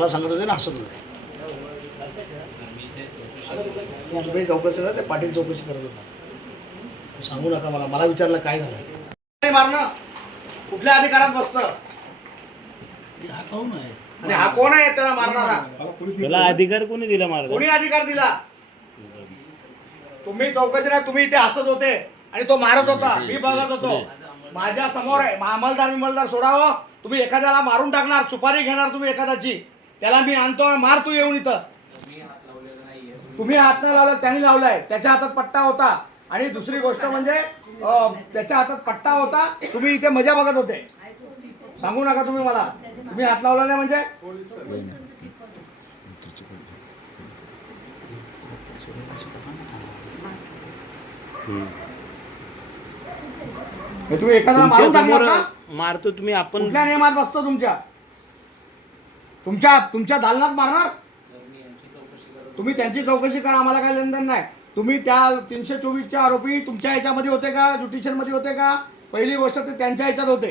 मारायला सांगत होते ना हसत होते तुम्ही चौकशी करा ते पाटील चौकशी करत होता. सांगू नका मला मला विचारलं काय झालं. मारणं कुठल्या अधिकारात बसतं? हा कोण आहे? आणि हा कोण आहे त्याला मारणारा? त्याला अधिकार कोणी दिला मार्ग कोणी अधिकार दिला? तुम्ही चौकशी नाही तुम्ही इथे हसत होते आणि तो मारत होता मी बघत होतो. माझ्यासमोर आहे अंमलदार विमलदार सोडावं तुम्ही एखाद्याला मारून टाकणार सुपारी घेणार तुम्ही एखाद्याची. त्याला मी आणतो मार तू येऊन इथं. तुम्ही हात नाही लावला त्यांनी लावलाय. त्याच्या हातात पट्टा होता. आणि दुसरी गोष्ट म्हणजे अं, त्याच्या हातात पट्टा होता. तुम्ही इथे मजा बघत होते. सांगू नका तुम्ही मला. तुम्ही हात लावला नाही म्हणजे? तुम्ही तुमच्या मारून मारतो तुम्ही आपण कुठल्या नियमात बसतं तुमच्या? तुमच्या तुमच्या दालनात मारणार? तुम्ही त्यांची चौकशी करा आम्हाला काय लेनदेन नाही. तुम्ही त्या तीनशे चोवीसचे आरोपी तुमच्या ह्याच्यामध्ये होते का? ज्युडिशियलमध्ये होते का? पहिली गोष्ट ते त्यांच्या ह्याच्यात होते.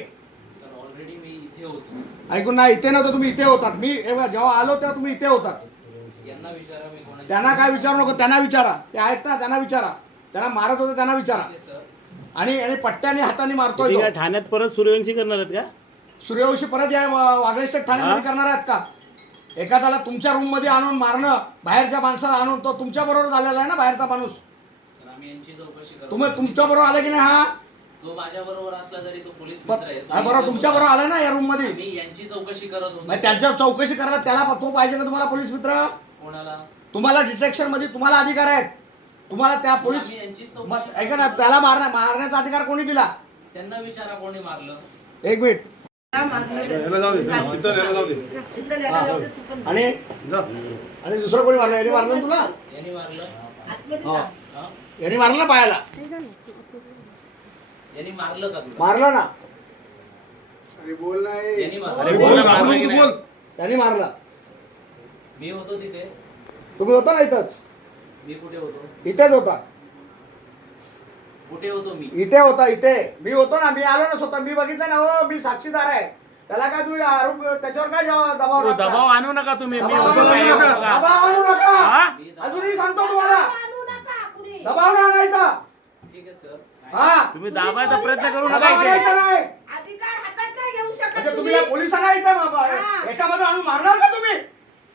सर ऑलरेडी मी इथे होतो सर. ऐकून नाही इथे नव्हतं तुम्ही इथे होतात. मी जेव्हा आलो तेव्हा तुम्ही इथे होतात. यांना विचारा मी कोणाची त्यांना काय विचारू नको त्यांना विचारा. ते आहेत ना त्यांना विचारा. त्यांना मारत होते त्यांना विचारा. आणि पट्ट्याने हाताने मारतोय ठाण्यात परत सूर्यवंशी करणार आहेत का? सूर्यवंशी परत या वागळेश्वर ठाण्यामध्ये करणार आहेत का? एखाद्याला तुमच्या रूममध्ये आणून मारणं बाहेरच्या माणसाला आणून तो तुमच्या बरोबर झालेला आहे ना बाहेरचा माणूस? सर आम्ही यांची चौकशी करतो. तुम्ही तुमच्या बरोबर आला की नाही? हा? तो माझ्या बरोबर असला तरी तो पोलीस मित्र आहे. तो हा, बरोबर इथे तुमच्या. बरोबर आला ना या रूममध्ये? मी यांची चौकशी करत होतो. मग. त्यांच्या चौकशी करायला त्याला तो पाहिजे का तुम्हाला पोलीस मित्र? कोणाला? तुम्हाला डिटेक्शनमध्ये तुम्हाला अधिकार आहेत. तुम्हाला त्या पोलीस आम्ही यांची मग चौकशी ऐका ना त्याला मारण्या मारण्याचा अधिकार कोणी दिला? त्यांना विचारा कोणी मारलं. एक मिनिट. आणि आणि दुसरं कोणी मारलं? याने मारलं ना तुला? यांनी मारलं? याने मारलं ना पायाला? यांनी मारलं का तुला? मारलं ना. अरे बोल नाही? त्याने मारलं. मी होतो तिथे. तुम्ही होता ना इथंच? मी कुठे होतो? इथेच होता. कुठे होतो मी? इथे होता इथे. मी होतो ना मी आलो ना स्वतः. मी बघितलं ना हो मी साक्षीदार आहे. त्याला काय तुम्ही आरोप त्याच्यावर काय जवा- दबाव हो, टाकता? दबाव आणू नका तुम्ही मी दबाव होतो आणू काय हे नका. बघा. दबाव आणू नका. हा? अजूनही सांगतो तुम्हाला. आणू नका कुणी. दबाव नाही आणायचा. ठीक आहे सर हा. तुम्ही दाबायचा प्रयत्न करू दबाव नका इथे. आणायचा नाही. अधिकार हातात नाही घेऊ शकत म्हणजे तुम्ही. तुम्ही. या पोलिसांना इथे बाबा हा. याच्यामध्ये आणून मारणार का तुम्ही?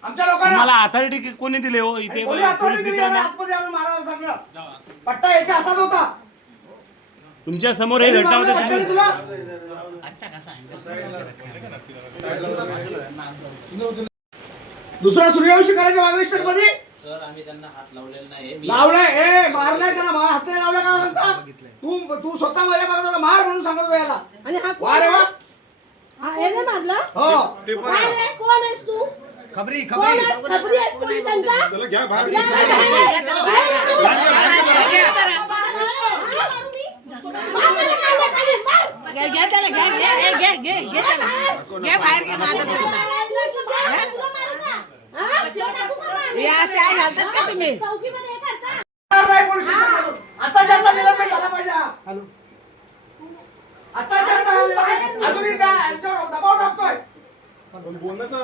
आमच्या लोकांना. तुम्हाला अथॉरिटी कोणी दिले हो? आणि इथे कोणी पोलीस authority दिली मित्रांना? याला आतमध्ये आणून मारायला सांगलं पट्टा याच्या हातात होता. तुमच्यासमोर हे कोणी घटना मारलं होते पट्ट्याने तुम्ही तुला अच्छा कसा आहे दुसरा सूर्यवंशी करायच्या वागेश्वर मध्ये सर आम्ही त्यांना हात लावलेला नाही लावलाय ए मारलाय त्याला मार हात नाही लावलाय का सांगता तू तू स्वतः माझ्या बघत होता मार म्हणून सांगत होता याला आणि हा कोण वा रे वा आहे? हा, याने मारलं हो काय रे? कोण आहेस तू खबरी आहेस? खबरी आहेस पोलिसांचा? त्याला घ्या बाहेर घ्या, घ्या, घ्या, घ्या, घ्या, घ्या, घ्या, घ्या. त्याला. घे घे त्याला घे घे ए, घे घे घे त्याला घे बाहेर घे माझं असे आहे घालतात का तुम्ही हे आता निलंबित झाला पाहिजे आता निलंबित. अजूनही दबाव टाकतोय बोलण्याचा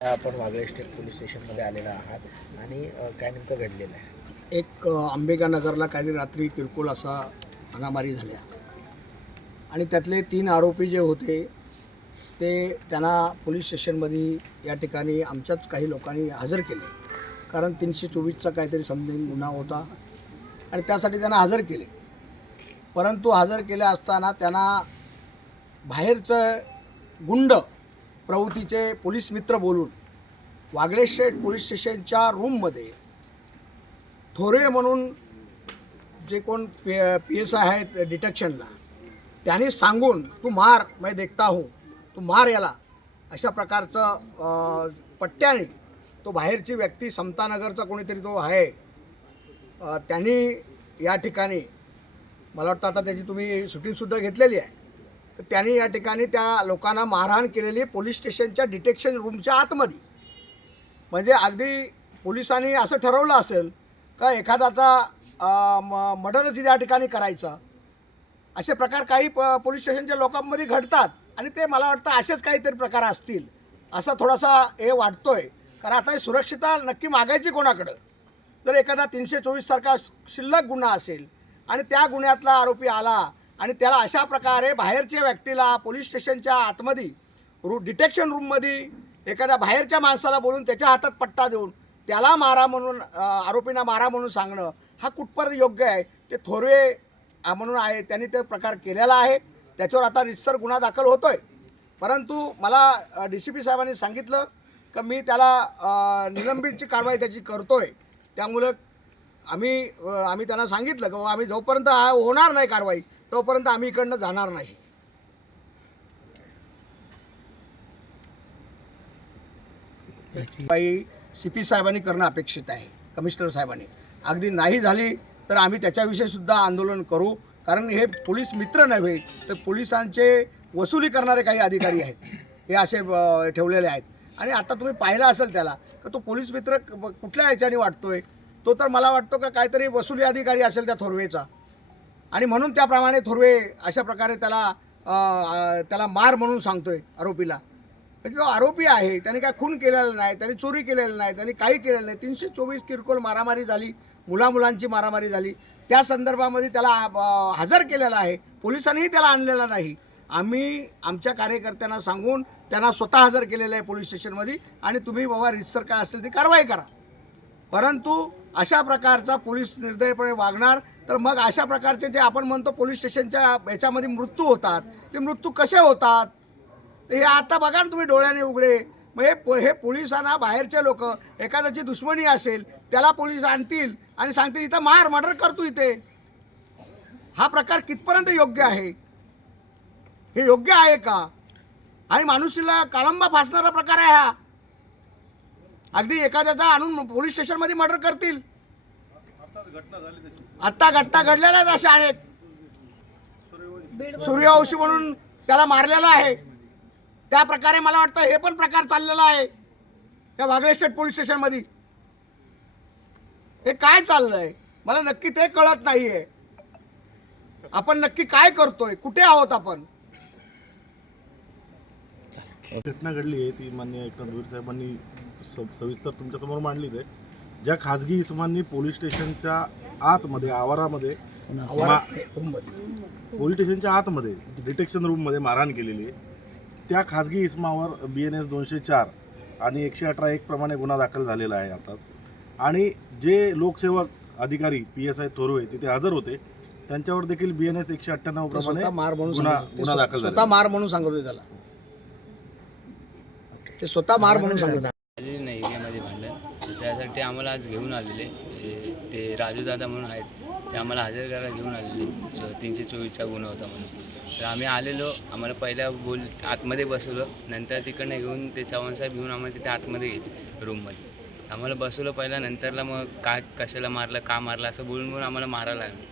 आपण वागळे स्टेट पोलीस स्टेशनमध्ये आलेला आहात आणि काय नेमकं घडलेलं आहे? एक अंबिका नगरला काहीतरी रात्री किरकोळ असा हाणामारी झाल्या. आणि त्यातले तीन आरोपी जे होते ते त्यांना पोलीस स्टेशनमध्ये या ठिकाणी आमच्याच काही लोकांनी हजर केले. कारण तीनशे चोवीसचा काहीतरी समथिंग गुन्हा होता आणि त्यासाठी त्यांना हजर केले. परंतु हजर केले असताना त्यांना बाहेरचं गुंड प्रवृत्तीचे पोलीस मित्र बोलून वागळे पोलीस स्टेशनच्या रूममध्ये थोरे म्हणून जे कोण पी पी एस आय आहेत डिटेक्शनला त्याने सांगून तू मार मैं देखता हूँ. तू मार याला. अशा प्रकारचं पट्ट्याने तो बाहेरची व्यक्ती समतानगरचा कोणीतरी तो आहे. त्यांनी या ठिकाणी मला वाटतं आता त्याची तुम्ही शूटिंगसुद्धा घेतलेली आहे. तर त्यांनी या ठिकाणी त्या लोकांना मारहाण केलेली पोलीस स्टेशनच्या डिटेक्शन रूमच्या आतमध्ये. म्हणजे अगदी पोलिसांनी असं ठरवलं असेल का एखाद्याचा मर्डरच या ठिकाणी करायचा. असे प्रकार काही प पोलीस स्टेशनच्या लोकांमध्ये घडतात आणि ते मला वाटतं असेच काहीतरी प्रकार असतील असा थोडासा हे वाटतो आहे कारण आता ही सुरक्षितता नक्की मागायची कोणाकडं? जर एखादा तीनशे चोवीससारखा शिल्लक गुन्हा असेल आणि त्या गुन्ह्यातला आरोपी आला आणि त्याला अशा प्रकारे बाहेरच्या व्यक्तीला पोलीस स्टेशनच्या आतमध्ये रू डिटेक्शन रूममध्ये एखाद्या बाहेरच्या माणसाला बोलून त्याच्या हातात पट्टा देऊन त्याला मारा म्हणून आरोपींना मारा म्हणून सांगणं हा कुठपर्यंत योग्य आहे? ते थोरवे म्हणून आहे त्यांनी ते प्रकार केलेला आहे. त्याच्यावर आता रिसर गुन्हा दाखल होतो आहे परंतु मला डी सी पी साहेबांनी सांगितलं का मी त्याला निलंबितची कारवाई त्याची करतो आहे त्यामुळं आम्ही आम्ही त्यांना सांगितलं की आम्ही जोपर्यंत हा होणार नाही कारवाई तोपर्यंत आम्ही इकडनं जाणार नाही. बाई सी पी साहेबांनी करणं अपेक्षित आहे कमिशनर साहेबांनी. अगदी नाही झाली तर आम्ही त्याच्याविषयी सुद्धा आंदोलन करू. कारण हे पोलीस मित्र नव्हे तर पोलिसांचे वसुली करणारे काही अधिकारी आहेत. हे असे ठेवलेले आहेत. आणि आता तुम्ही पाहिलं असेल त्याला तर तो पोलीस मित्र कुठल्या ह्याच्याने वाटतोय? तो तर मला वाटतो का काहीतरी वसुली अधिकारी असेल त्या थोरवेचा. आणि म्हणून त्याप्रमाणे थोरवे अशा प्रकारे त्याला त्याला मार म्हणून सांगतोय आरोपीला. म्हणजे तो आरोपी आहे त्याने काय खून केलेला नाही त्याने चोरी केलेलं नाही त्याने काही केलेलं नाही. तीनशे चोवीस किरकोळ मारामारी झाली मुलामुलांची मारामारी झाली. त्या संदर्भामध्ये त्याला हजर केलेला आहे. पोलिसांनीही त्याला आणलेला नाही. आम्ही आमच्या कार्यकर्त्यांना सांगून त्यांना स्वतः हजर केलेलं आहे पोलीस स्टेशनमध्ये आणि तुम्ही बाबा रितसर काय असेल ती कारवाई करा. परंतु अशा प्रकारचा पोलीस निर्दयपणे वागणार तर मग अशा प्रकारचे जे आपण म्हणतो पोलीस स्टेशनच्या याच्यामध्ये मृत्यू होतात ते मृत्यू कसे होतात? हे आता बघा ना तुम्ही डोळ्याने उघडे. मग हे पो- हे पोलिसांना बाहेरचे लोक एखाद्याची दुश्मनी असेल त्याला पोलीस आणतील आणि सांगतील इथं मार मर्डर करतो इथे. हा प्रकार कितपर्यंत योग्य आहे? हे योग्य आहे का? आणि माणुसीला काळंबा फासणारा प्रकार आहे हा. अगदी एखाद्याचा आणून पोलीस स्टेशनमध्ये मर्डर करतील. आत्ता घटना घडलेल्या आहेत अशा अनेक सूर्यवंशी म्हणून त्याला मारलेला आहे. त्या प्रकारे मला वाटतं हे पण प्रकार चाललेला आहे. त्या वागळे स्टेट पोलीस स्टेशनमध्ये हे काय चाललंय? मला नक्की ते कळत नाहीये. आपण नक्की काय करतोय? कुठे आहोत आपण? घटना घडली आहे ती मान्य एकनाथ साहेबांनी सविस्तर तुमच्यासमोर मांडलीच आहे. ज्या खाजगी इसमांनी पोलीस स्टेशनच्या आतमध्ये आवारामध्ये पोलीस स्टेशनच्या आतमध्ये डिटेक्शन रूममध्ये मारहाण केलेली आहे. त्या खाजगी इस्मावर बी एन एस दोनशे चार आणि एकशे अठरा एक प्रमाणे गुन्हा दाखल झालेला आहे आताच आणि जे लोकसेवक अधिकारी पी एस आय थोरवे तिथे हजर होते त्यांच्यावर देखील बी एन एस एकशे अठ्ठ्याण्णव प्रमाणे मार म्हणून गुन्हा सांगत- दाखल स्वतः झाला मार म्हणून सांगतोय त्याला. ते स्वतः मार म्हणून सांगत आलेली नाही एरियामध्ये भांडण ते आम्हाला आज घेऊन आलेले. ते राजूदादा म्हणून आहेत. ते आम्हाला हजर करायला घेऊन आलेले. तीनशे चोवीसचा गुन्हा होता म्हणून. तर आम्ही आलेलो. आम्हाला पहिल्या बोल आतमध्ये बसवलं. नंतर तिकडनं घेऊन ते चव्हाणसाहेब घेऊन आम्हाला तिथे आतमध्ये घेतले रूममध्ये आम्हाला बसवलं पहिला. नंतरला मग काय कशाला मारलं का मारलं असं बोलून बोलून आम्हाला मारायला लागलं.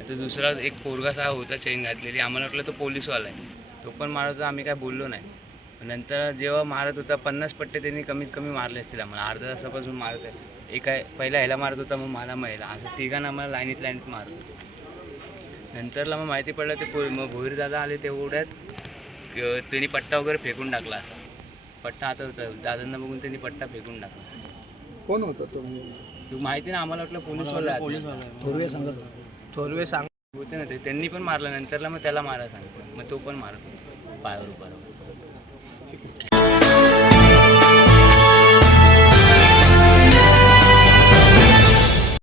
आता दुसरा एक पोरगासा होता चेन घातलेली. आम्हाला वाटलं तो पोलीसवाला आहे. तो पण मारत होता. आम्ही काय बोललो नाही. नंतर जेव्हा मारत होता पन्नास पट्टे त्यांनी कमीत कमी मारले असतील आम्हाला. अर्धा तासापासून मारत आहे. एका पहिला ह्याला मारत होता मग मला महिला असं तिघांना आम्हाला लाईनीत लाईनीत मारत नंतरला मग माहिती पडलं ते पो मग भोईर दादा आले तेवढ्यात अं, त्यांनी पट्टा वगैरे फेकून टाकला असा. पट्टा हातात होता. दादांना बघून त्यांनी पट्टा फेकून टाकला. कोण होतं तो? तू माहिती ना आम्हाला वाटलं पोलीसवाला थोरवे सांगत होते. थोरवे सांग होते ना ते. त्यांनी पण मारलं. नंतरला मग त्याला मारा सांगितलं. मग तो पण मारत होता. पायावर उभा राहून.